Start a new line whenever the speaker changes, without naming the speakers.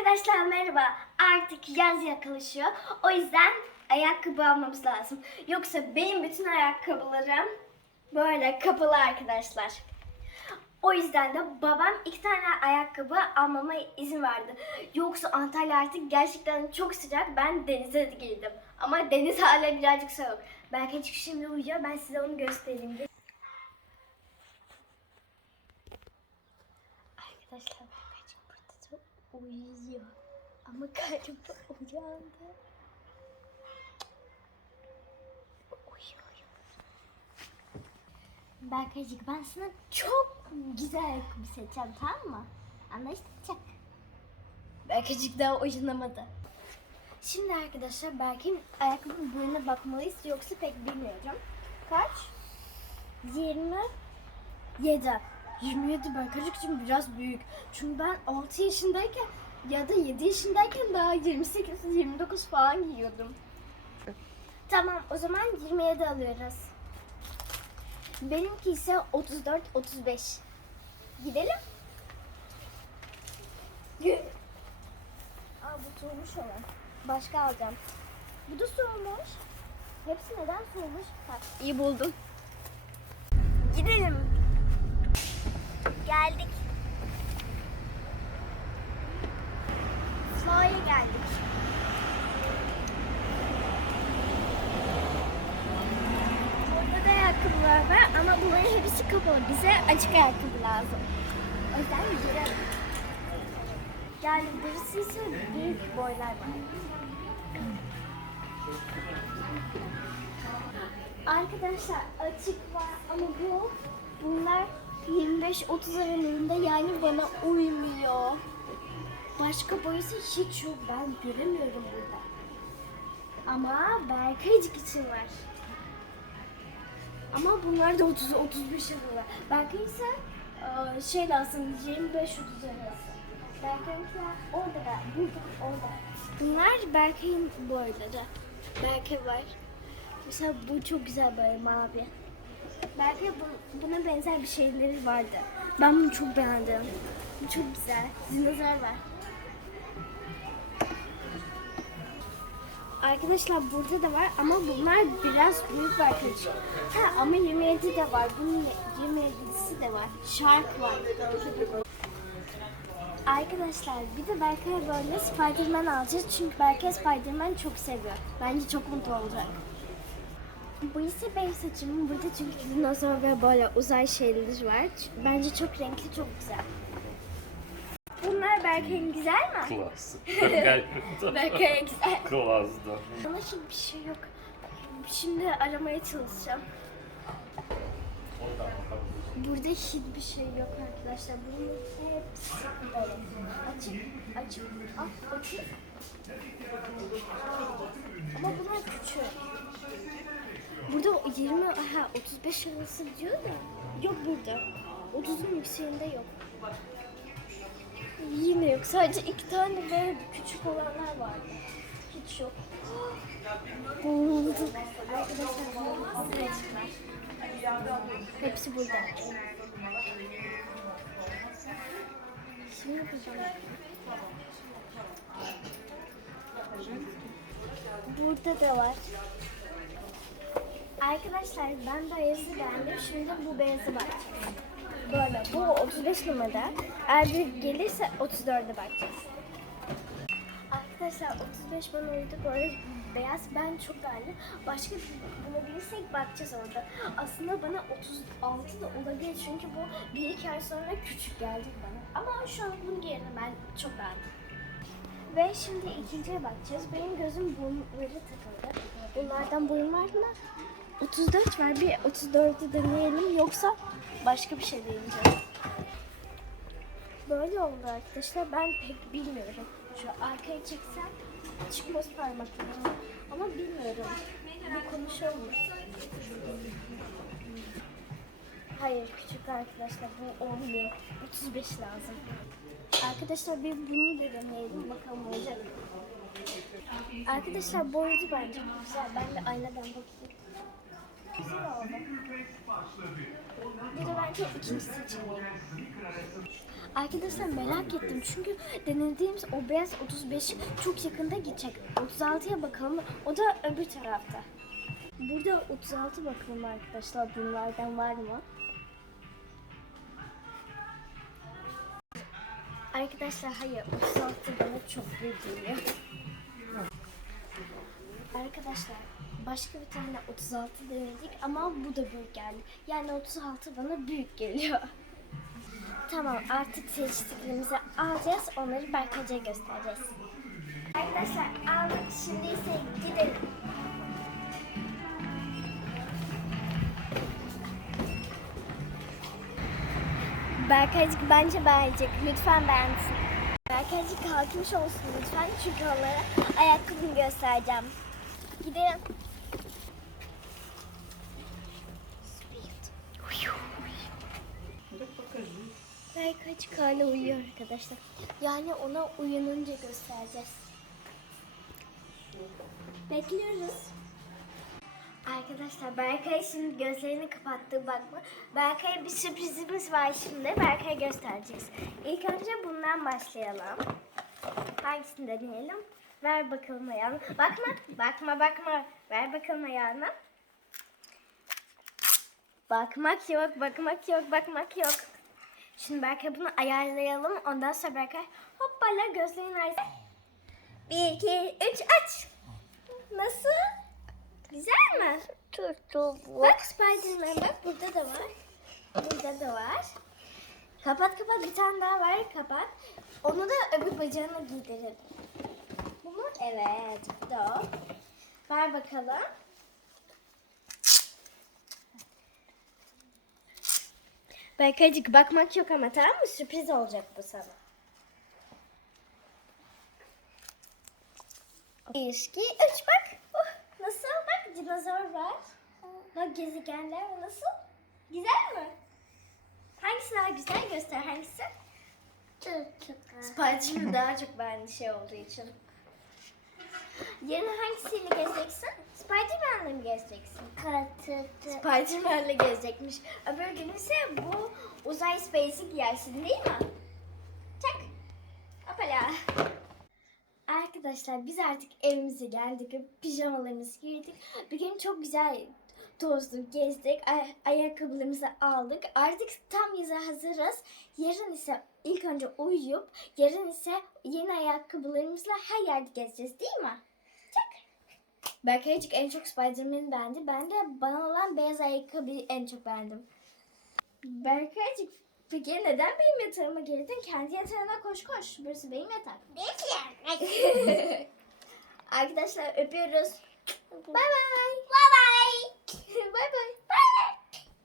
Arkadaşlar merhaba. Artık yaz yaklaşıyor. O yüzden ayakkabı almamız lazım. Yoksa benim bütün ayakkabılarım böyle kapalı arkadaşlar. O yüzden de babam iki tane ayakkabı almama izin verdi. Yoksa Antalya artık gerçekten çok sıcak. Ben denize de girdim. Ama deniz hala birazcık soğuk. Belki hiç şimdi uyuyor. Ben size onu göstereyim. Arkadaşlar uyuyor. Ama galiba uyandı. Uyuyor. Berkacık ben sana çok güzel ayakkabı seçeceğim tamam mı? Anlaştık. Berkacık daha uyanamadı. Şimdi arkadaşlar Berk'in ayakkabının boyuna bakmalıyız yoksa pek bilmiyorum. Kaç? 20 7. 27 Berkacık için biraz büyük. Çünkü ben 6 yaşındayken ya da 7 yaşındayken daha 28-29 falan giyiyordum. Tamam o zaman 27 alıyoruz. Benimki ise 34-35. Gidelim. Aa bu soğumuş olan. Başka alacağım. Bu da soğumuş. Hepsi neden soğumuş? Ha, iyi buldum. Gidelim. Geldik. Sloa'ya geldik. Burada da ayakkabılar var ama bunların hepsi kapalı. Bize açık ayakkabı lazım. O yüzden girelim. Yani birisi ise büyük boylar var. Arkadaşlar açık var ama bu bunlar 25-30 aralığında yani bana uymuyor. Başka boyası hiç yok ben göremiyorum burada. Ama Berkaycık için var. Ama bunlar da 30 35 arası. Berkay ise e, şey lazım 25 30 arası. Berkay'ınkiler orada da burada orada. Bunlar Berkay'ın boyları. Berkay var. Mesela bu çok güzel böyle mavi. Belki bu, buna benzer bir şeyleri vardı. Ben bunu çok beğendim. Bu çok güzel. Dinozor var. Arkadaşlar burada da var ama bunlar biraz büyük arkadaşlar. Ha ama 27 de var. Bunun 27'si de var. Shark var. Arkadaşlar bir de Berkay'a böyle Spiderman alacağız. Çünkü Berkay Spiderman çok seviyor. Bence çok mutlu olacak. Bu ise benim saçımın burada çünkü dinozor ve böyle uzay şeyleri var. Bence çok renkli, çok güzel. Bunlar Berkay'ın güzel mi?
Klas.
Berkay'a güzel.
Klas'da.
Bana şimdi bir şey yok. Şimdi aramaya çalışacağım. Burada hiçbir şey yok arkadaşlar. Bunun hepsi böyle. Açık, açık, ah, açık. 20, aha 35 arası diyor da. Yok burada. 30'un yükseğinde yok. Yine yok. Sadece iki tane böyle küçük olanlar var. Hiç yok. Bulduk. Arkadaşlar. Hepsi burada. Şimdi yapacağım. Burada da var. Arkadaşlar ben beyazı beğendim. Şimdi bu beyazı bakacağız. Böyle. Bu 35 numara. Eğer gelirse 34'e bakacağız. Arkadaşlar 35 bana uydu böyle beyaz ben çok beğendim. Başka bulabilirsek bakacağız orada. Aslında bana 36 da olabilir çünkü bu bir iki ay sonra küçük geldi bana. Ama şu an bunun yerine ben çok beğendim. Ve şimdi ikinciye bakacağız. Benim gözüm bunları takıldı. Bunlardan boyun var mı? 34 var. Bir 34'ü deneyelim yoksa başka bir şey deneyeceğiz. Böyle oldu arkadaşlar. Ben pek bilmiyorum. Şu arkaya çeksem çıkmaz parmaklarım. Ama bilmiyorum. Bir konuşalım. Hayır küçük arkadaşlar bu olmuyor. 35 lazım. Arkadaşlar bir bunu da deneyelim bakalım olacak? Arkadaşlar boyutu bence güzel. Ben de aynadan bakayım. Güzel oldu. Bence ikinci seçeneğim. Arkadaşlar merak ettim çünkü denediğimiz o beyaz 35 çok yakında gidecek. 36'ya bakalım. O da öbür tarafta. Burada 36 bakalım arkadaşlar. Bunlardan var mı? Arkadaşlar hayır 36 bana çok büyük geliyor. Arkadaşlar başka bir tane 36 denedik ama bu da büyük geldi. Yani 36 bana büyük geliyor. Tamam artık seçtiklerimizi alacağız. Onları Berkacı'ya göstereceğiz. Arkadaşlar aldık. Şimdi ise gidelim. Berkacık bence beğenecek. Lütfen beğensin. Berkacık kalkmış olsun lütfen. Çünkü onlara ayakkabımı göstereceğim. Gidelim. Berkacık hala uyuyor arkadaşlar. Yani ona uyanınca göstereceğiz. Bekliyoruz. Arkadaşlar Berkay şimdi gözlerini kapattı bakma. Berkay'a bir sürprizimiz var şimdi. Berkay'a göstereceğiz. İlk önce bundan başlayalım. Hangisini deneyelim? Ver bakalım ayağını. Bakma, bakma, bakma. Ver bakalım ayağını. Bakmak yok, bakmak yok, bakmak yok. Şimdi Berkay bunu ayarlayalım. Ondan sonra Berkay hoppala gözlerini açsın. Bir, iki, üç aç. Nasıl? Güzel mi? Bak Spiderman bak burada da var. Burada da var. Kapat kapat bir tane daha var kapat. Onu da öbür bacağına giydirelim. Bu mu? Evet. Bu da o. Ver bakalım. Berkaycık bakmak yok ama tamam mı? Sürpriz olacak bu sana. Bir, iki, üç bak. Uh, nasıl? Bak dinozor var. Bak gezegenler var. Nasıl? Güzel mi? Hangisi daha güzel? Göster hangisi? Spiderman'ı daha çok beğendi şey olduğu için. Yarın hangisiyle gezeceksin? Spiderman'le mi gezeceksin? Spiderman'le gezecekmiş. Öbür gün ise bu uzay space'i giyersin değil mi? Çak. Hopala. Arkadaşlar biz artık evimize geldik. Pijamalarımızı giydik. Bugün çok güzel tozduk, gezdik. Ay- ayakkabılarımızı aldık. Artık tam yaza hazırız. Yarın ise ilk önce uyuyup yarın ise yeni ayakkabılarımızla her yerde gezeceğiz değil mi? Berkay Açık en çok Spider-Man'i beğendi. Ben de bana olan beyaz ayakkabıyı en çok beğendim. Berkay Açık peki neden benim yatağıma girdin? Kendi yatağına koş koş. Burası benim yatak. Benim yatak. Arkadaşlar öpüyoruz. Bay bay. Bay bay. Bay bay.